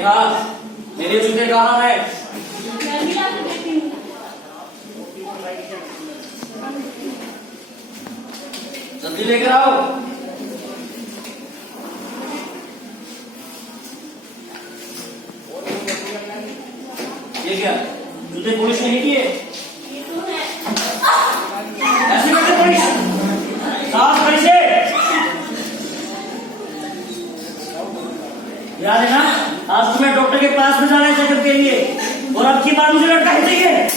नेहा, मेरे जूते कहाँ है? मैं भी ला के देती हूँ। जल्दी लेकर आओ। ये क्या, जूते पुलिस नहीं किए? ये तो है। ऐसे करते पुलिस? साफ कैसे? याद है ना, आज तुम्हें डॉक्टर के पास में जाना है चेकअप के लिए, और अब की बार मुझे लड़का ही चाहिए।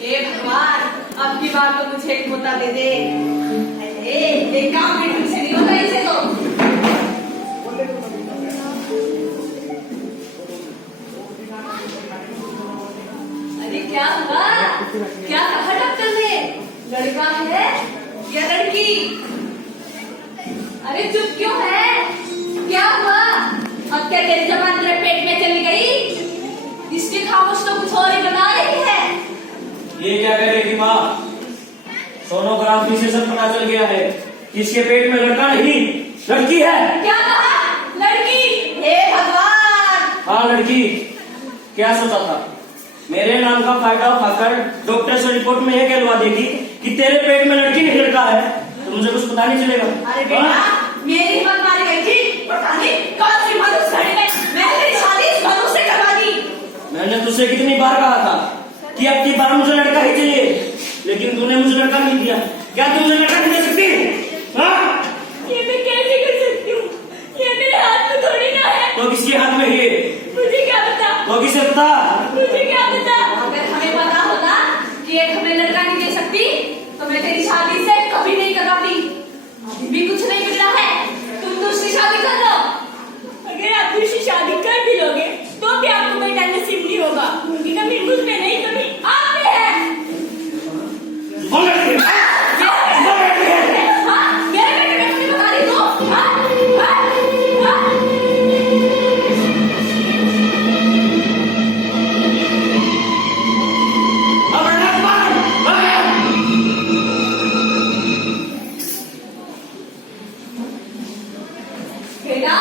हे भगवान, अब की बार तो मुझे एक पोता दे दे। एक काम भी ठीक से नहीं होता इसे तो। अरे क्या हुआ? क्या कहा डॉक्टर ने? लड़का है या लड़की? अरे चुप क्यों है? क्या हुआ? अब क्या तेरी जबान तेरे पेट में चली गई? इसकी खामोश तो कुछ और ही बता रही है। ये क्या कह रही थी माँ? सोनोग्राफी से सब पता चल गया है कि इसके पेट में लड़का नहीं लड़की है। क्या कहा? लड़की? हे भगवान! हाँ लड़की। क्या सोचा था? मेरे नाम का फायदा उठाकर डॉक्टर से रिपोर्ट में यह कहलवा देगी कि तेरे पेट में लड़की नहीं लड़का है, तो मुझे कुछ पता नहीं चलेगा। अरे बेटा, मेरी हिम्मत मारी गई थी। पता नहीं कौन सी मनुष्य घड़ी में मैं तेरी शादी इस मनुष्य से करवा दी। मैंने तुझसे कितनी बार कहा था कि अब की बार मुझे लड़का ही चाहिए, लेकिन तूने मुझे लड़का नहीं दिया। क्या तू मुझे लड़का नहीं दे सकती? हाँ? ये मैं कैसे कर सकती हूँ? ये मेरे हाथ में थोड़ी ना है। तो किसके हाथ में है? मुझे क्या पता? तो किसे पता? मुझे क्या पता? अगर हमें पता होता कि एक हमें लड़का नहीं दे सकती, तो मैं तेरी शादी से कभी नहीं करवाती। अभी भी कुछ नहीं बिगड़ा है, तुम दूसरी शादी कर लो। अगर आप दूसरी शादी कर भी लोगे तो भी आपको बेटा नसीब नहीं होगा, क्योंकि कभी मुझ में नहीं, कभी आप में है। बोल रही है। हाँ, मेरे बेटे में मुझे बता रही तू? हाँ? हाँ? हाँ? अब लड़का मार। बेटा,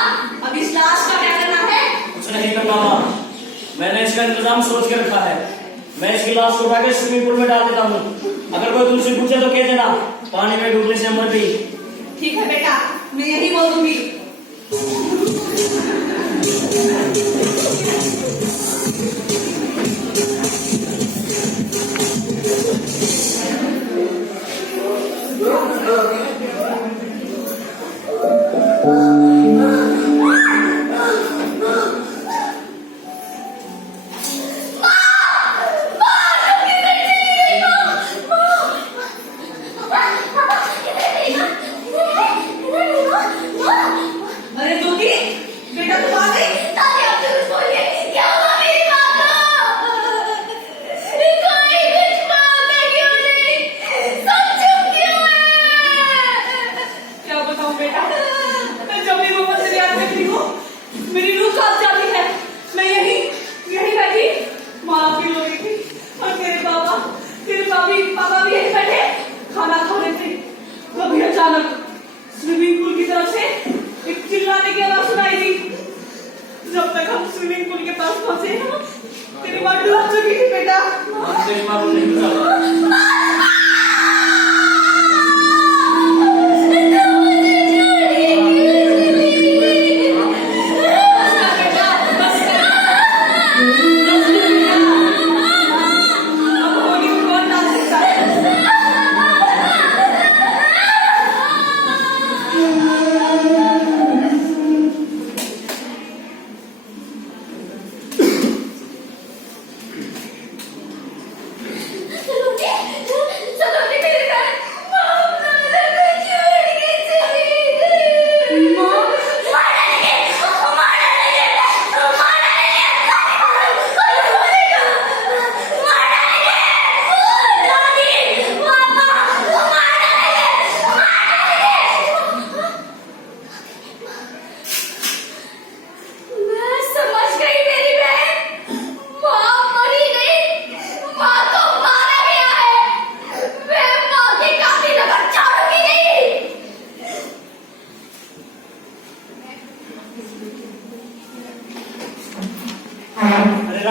अब इस लाश का क्या करना है? कुछ नहीं करना माँ, मैंने इसका इंतजाम सोच के रखा है। मैं इसकी लाश को उठा के स्विमिंग पूल में डाल देता हूँ। अगर कोई तुमसे पूछे तो कह देना पानी में डूबने से मर गई। ठीक है बेटा, मैं यही बोल दूंगी। अरे ज्योति, बेटा तुम आ गई?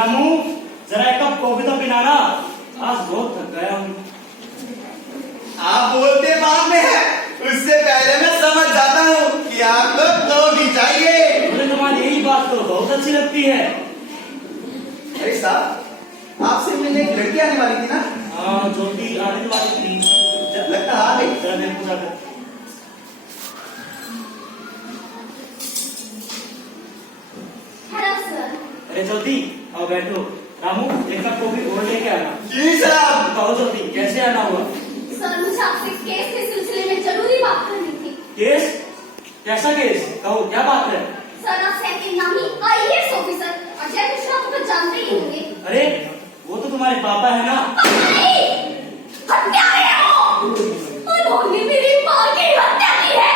रामू, जरा एक कप कॉफी तो पिलाना, आज बहुत थक गया हूँ। आप बोलते बाद में है, उससे पहले मैं समझ जाता हूँ कि आपको कॉफी चाहिए। मुझे तुम्हारी यही बात तो बहुत अच्छी लगती है। अरे साहब, आपसे मिलने एक लड़की आने वाली थी ना? हाँ, जो भी आने वाली थी, लगता आ गई। जरा मेरे पूछा कर। Hello sir. अरे ज्योति, आओ बैठो। रामू, एक कप कॉफी और लेके आना। जी साहब। कहो ज्योति, कैसे आना हुआ? सर मुझे आपसे केस के सिलसिले में जरूरी बात करनी थी। केस? कैसा केस? कहो, क्या बात है? सर आप सेकंड नामी IAS ऑफिसर अजय मिश्रा को तो जानते ही होंगे। अरे, वो तो तुम्हारे पापा है ना? नहीं, हत्यारे हैं वो। उन्होंने मेरी माँ की हत्या की है।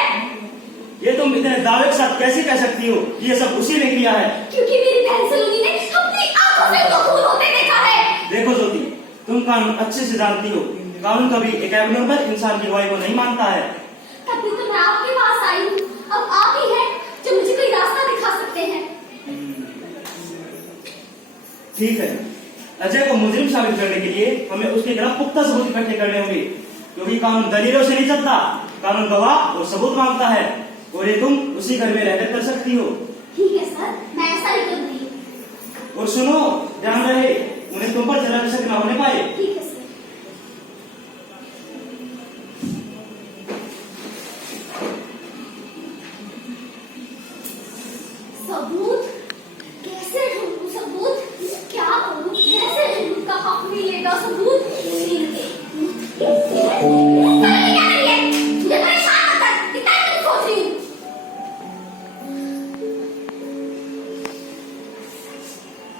ये तुम इतने दावे के साथ कैसे कह सकती हो कि ये सब उसी ने किया है? क्योंकि मेरी बहन सलोनी ने अपनी आंखों से उसको खून होते देखा है। देखो ज्योति, तुम कानून अच्छे से जानती हो। कानून कभी एक एबनॉर्मल इंसान की गवाही को नहीं मानता है। तभी तो मैं आपके पास आई हूँ। अब आप ही हैं जो मुझे कोई रास्ता दिखा सकते हैं। ठीक है, अजय को मुजरिम साबित करने के लिए हमें उसके खिलाफ पुख्ता सबूत इकट्ठे करने होंगे, क्योंकि कानून दलीलों से नहीं चलता, कानून गवाह और सबूत मांगता है, और ये तुम उसी घर में रहकर कर सकती हो। ठीक है सर, मैं ऐसा ही करूंगी। और सुनो, ध्यान रहे उन्हें तुम पर जरा भी शक न होने पाए। ठीक है सर। सबूत कैसे ढूंढूं? सबूत क्या करूं? कैसे ढूंढूं? कहाँ मिलेगा सबूत? मुझे परेशान मत कर, कितना ही सोच रही हूँ।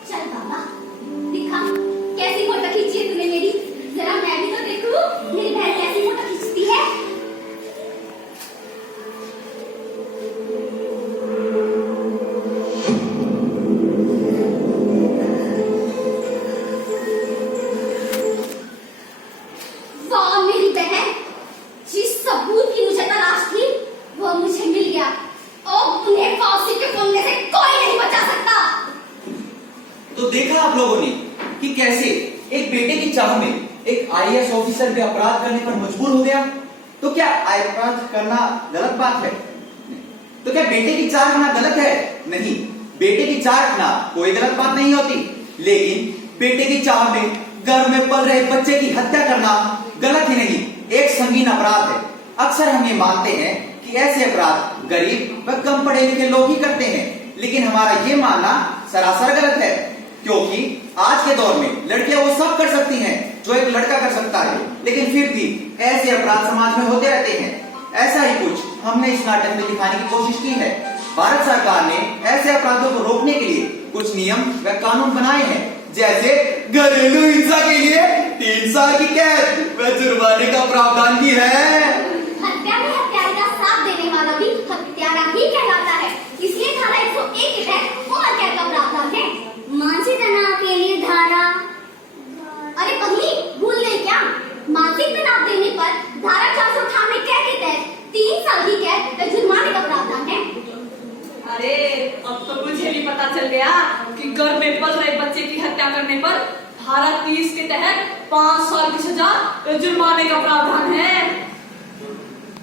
चल बाबा, दिखा कैसी फोटो खींची है तूने मेरी। जरा मैं भी तो देखूं मेरी बहन कैसी फोटो खींचती है। वाह मेरी बहन, जिस सबूत की मुझे तलाश थी वो मुझे मिल गया। अब उन्हें फांसी के फंदे से कोई नहीं बचा सकता। तो देखा आप लोगों ने कि कैसे एक बेटे की चाह में एक IAS ऑफिसर भी अपराध करने पर मजबूर हो गया। तो क्या अपराध करना गलत बात है? तो क्या बेटे की चाह रखना गलत है? नहीं, बेटे की चाह रखना कोई गलत बात नहीं होती, लेकिन बेटे की चाह में घर में पल रहे बच्चे की हत्या करना गलत ही नहीं, एक संगीन अपराध है। अक्सर हम ये मानते हैं कि ऐसे अपराध गरीब व कम पढ़े लिखे लोग ही करते हैं, लेकिन हमारा ये मानना सरासर गलत है, क्योंकि आज के दौर में लड़कियां वो सब कर सकती हैं जो एक लड़का कर सकता है, लेकिन फिर भी ऐसे अपराध समाज में होते रहते हैं। ऐसा ही कुछ हमने इस नाटक में दिखाने की कोशिश की है। भारत सरकार ने ऐसे अपराधों को रोकने के लिए कुछ नियम व कानून बनाए हैं, जैसे घरेलू हिंसा के लिए 3 साल की कैद व जुर्माने का प्रावधान भी है। हत्या में हत्यारे का साथ देने वाला भी हत्यारा ही कहलाता है, इसलिए धारा 101 के तहत उम्र कैद का प्रावधान है। मानसिक तनाव के लिए धारा, अरे पगली भूल गई क्या? मानसिक तनाव देने पर धारा 498 के तहत 3 साल की कैद व जुर्माने का प्रावधान है। अरे अब तो मुझे भी पता चल गया कि घर में पल रहे बच्चे की हत्या करने पर धारा 30 के तहत 5 साल की सजा और जुर्माने का प्रावधान है।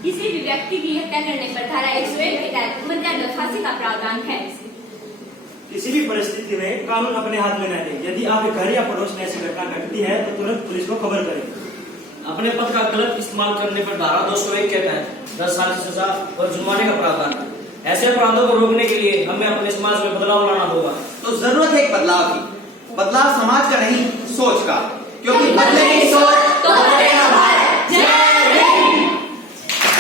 किसी भी व्यक्ति की हत्या करने पर धारा 101 के तहत उम्र कैद व फांसी का प्रावधान है। किसी भी परिस्थिति में कानून अपने हाथ में न ले। यदि आपके घर या पड़ोस में ऐसी घटना घटती है तो तुरंत पुलिस को खबर करें। अपने पद का गलत इस्तेमाल करने पर धारा 201 के तहत 10 साल की सजा और जुर्माने का प्रावधान है। ऐसे अपराधों को रोकने के लिए हमें अपने समाज में बदलाव लाना होगा। तो जरूरत है एक बदलाव की। बदलाव समाज का नहीं, सोच का, क्योंकि बदले नहीं सोच